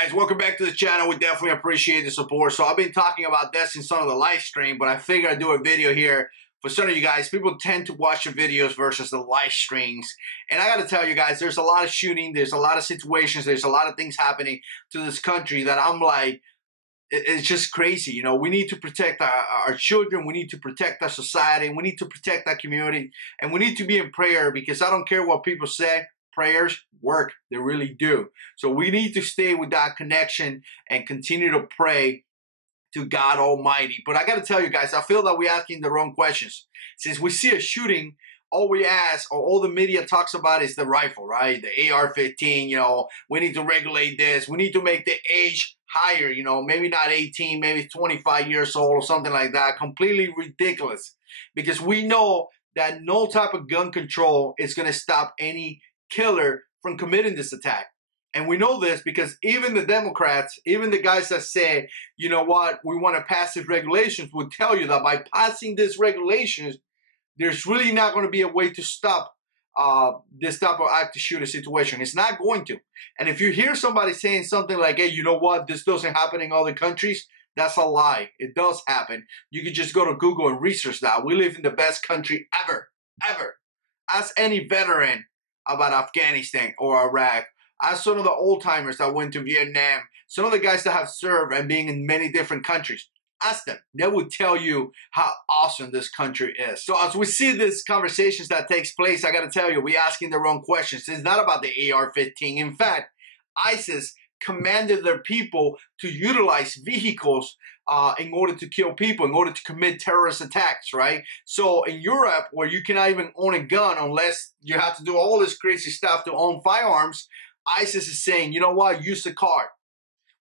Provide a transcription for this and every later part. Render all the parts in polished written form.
guys, welcome back to the channel. We definitely appreciate the support. So I've been talking about this in some of the live stream, but I figured I'd do a video here for some of you guys. People tend to watch the videos versus the live streams. And I got to tell you guys, there's a lot of shooting. There's a lot of situations. There's a lot of things happening to this country that I'm like, it's just crazy. You know, we need to protect our children. We need to protect our society. We need to protect our community. And we need to be in prayer, because I don't care what people say. Prayers work. They really do. So we need to stay with that connection and continue to pray to God Almighty. But I got to tell you guys, I feel that we're asking the wrong questions. Since we see a shooting, all we ask, or all the media talks about, is the rifle, right? The AR-15, you know, we need to regulate this. We need to make the age higher, you know, maybe not 18, maybe 25 years old or something like that. Completely ridiculous. Because we know that no type of gun control is going to stop any killer from committing this attack. And we know this because even the Democrats, even the guys that say, you know what, we want to pass these regulations, will tell you that by passing these regulations, there's really not going to be a way to stop this type of active shooter situation. It's not going to. And if you hear somebody saying something like, hey, you know what, this doesn't happen in other countries, that's a lie. It does happen. You can just go to Google and research that. We live in the best country ever, ever. Ask any veteran about Afghanistan or Iraq. Ask some of the old timers that went to Vietnam, some of the guys that have served and been in many different countries. Ask them. They will tell you how awesome this country is. So as we see these conversations that takes place, I got to tell you, we're asking the wrong questions. It's not about the AR-15. In fact, ISIS commanded their people to utilize vehicles in order to kill people, in order to commit terrorist attacks, right? So in Europe, where you cannot even own a gun unless you have to do all this crazy stuff to own firearms, ISIS is saying, you know what, use a car.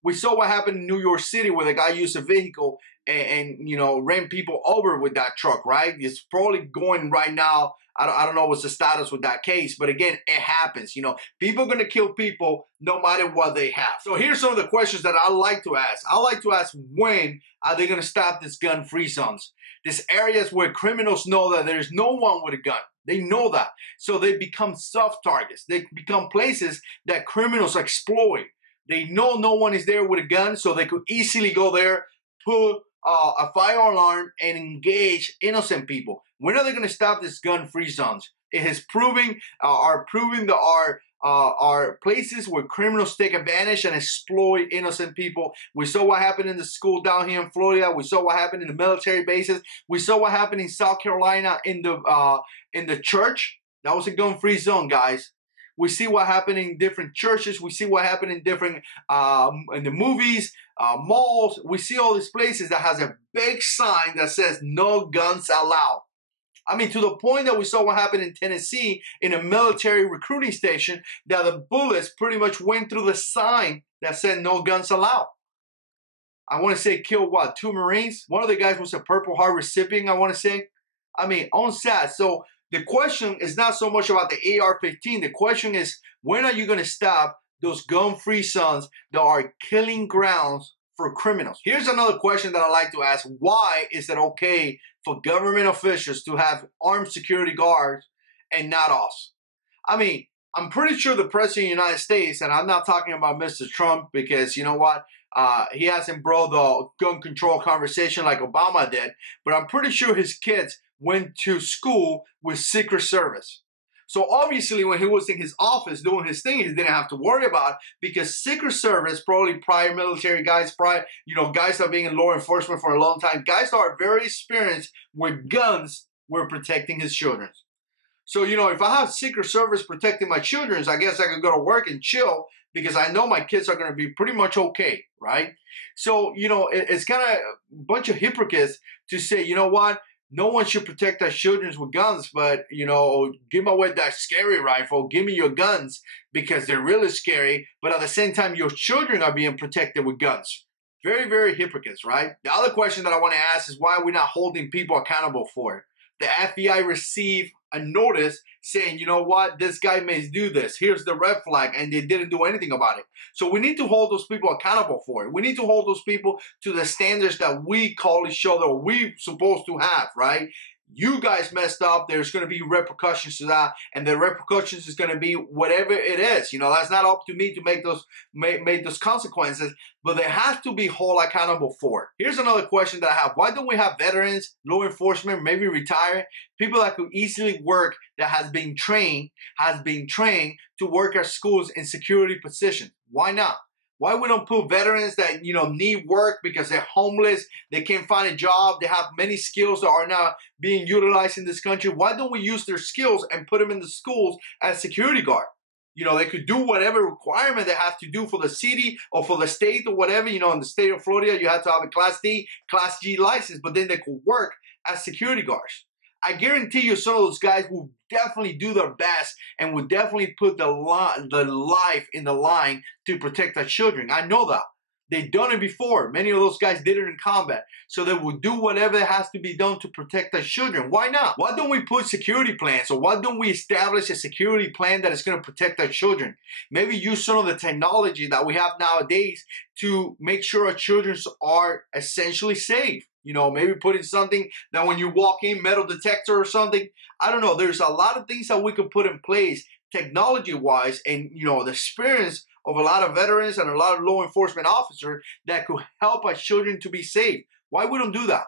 We saw what happened in New York City, where the guy used a vehicle and you know, ran people over with that truck, right? It's probably going right now. I don't know what's the status with that case, but again, it happens. You know, people are going to kill people no matter what they have. So here's some of the questions that I like to ask. I like to ask, when are they going to stop these gun-free zones? These areas where criminals know that there's no one with a gun. They know that. So they become soft targets. They become places that criminals exploit. They know no one is there with a gun, so they could easily go there, put a fire alarm, and engage innocent people. When are they going to stop these gun-free zones? It is proving, that are places where criminals take advantage and exploit innocent people. We saw what happened in the school down here in Florida. We saw what happened in the military bases. We saw what happened in South Carolina in the church. That was a gun-free zone, guys. We see what happened in different churches. We see what happened in different, in the movies, malls. We see all these places that has a big sign that says no guns allowed. I mean, to the point that we saw what happened in Tennessee in a military recruiting station, that the bullets pretty much went through the sign that said no guns allowed. I want to say killed what, 2 Marines? One of the guys was a Purple Heart recipient, I want to say. I mean, on sad. So the question is not so much about the AR-15. The question is, when are you going to stop those gun-free zones that are killing grounds for criminals? Here's another question that I like to ask. Why is it okay for government officials to have armed security guards and not us? I mean, I'm pretty sure the President of the United States, and I'm not talking about Mr. Trump, because you know what? He hasn't brought the gun control conversation like Obama did, but I'm pretty sure his kids went to school with Secret Service. So obviously when he was in his office doing his thing, he didn't have to worry about it, because Secret Service, probably prior military guys, prior, you know, guys that have been in law enforcement for a long time, guys that are very experienced with guns, were protecting his children. So, you know, if I have Secret Service protecting my children, I guess I could go to work and chill, because I know my kids are going to be pretty much okay, right? So, you know, it's kind of a bunch of hypocrites to say, you know what? No one should protect our children with guns, but, you know, give me away that scary rifle. Give me your guns, because they're really scary. But at the same time, your children are being protected with guns. Very, very hypocrites, right? The other question that I want to ask is, why are we not holding people accountable for it? The FBI received a notice saying, you know what, this guy may do this. Here's the red flag, and they didn't do anything about it. So we need to hold those people accountable for it. We need to hold those people to the standards that we call each other, or we supposed to have, right? You guys messed up. There's going to be repercussions to that, and the repercussions is going to be whatever it is. That's not up to me to make those consequences, but they have to be held accountable for it. Here's another question that I have: why don't we have veterans, law enforcement, maybe retired people that could easily work, that has been trained to work at schools in security positions? Why not? Why we don't put veterans that, need work because they're homeless, they can't find a job, they have many skills that are not being utilized in this country? Why don't we use their skills and put them in the schools as security guard? They could do whatever requirement they have to do for the city or for the state or whatever. In the state of Florida, you have to have a Class D, Class G license, but then they could work as security guards. I guarantee you some of those guys will definitely do their best and will definitely put the life in the line to protect our children. I know that. They've done it before. Many of those guys did it in combat. So they will do whatever has to be done to protect our children. Why not? Why don't we put security plans? Or why don't we establish a security plan that is going to protect our children? Maybe use some of the technology that we have nowadays to make sure our children are essentially safe. Maybe putting something that when you walk in, metal detector or something. I don't know. There's a lot of things that we could put in place technology-wise, and the experience of a lot of veterans and a lot of law enforcement officers that could help our children to be safe. Why we don't do that?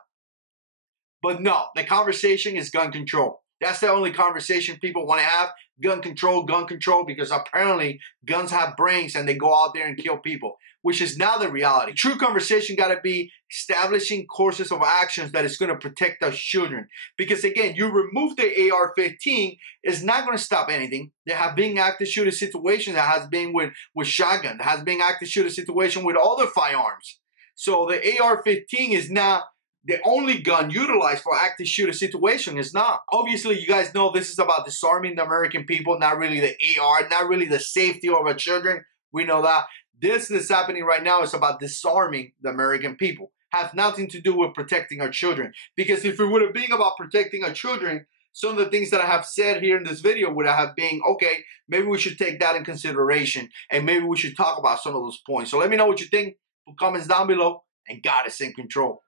But no, the conversation is gun control. That's the only conversation people want to have. Gun control, because apparently guns have brains and they go out there and kill people, which is not the reality. True conversation got to be establishing courses of actions that is going to protect our children. Because again, you remove the AR-15, it's not going to stop anything. There have been active shooter situations that has been with shotgun. There has been active shooter situation with other firearms. So the AR-15 is not the only gun utilized for active shooter situation. Is not. Obviously, you guys know this is about disarming the American people, not really the AR, not really the safety of our children. We know that. This that's happening right now is about disarming the American people. Have nothing to do with protecting our children. Because if it would have been about protecting our children, some of the things that I have said here in this video would have been, okay, maybe we should take that in consideration, and maybe we should talk about some of those points. So let me know what you think. Put comments down below, and God is in control.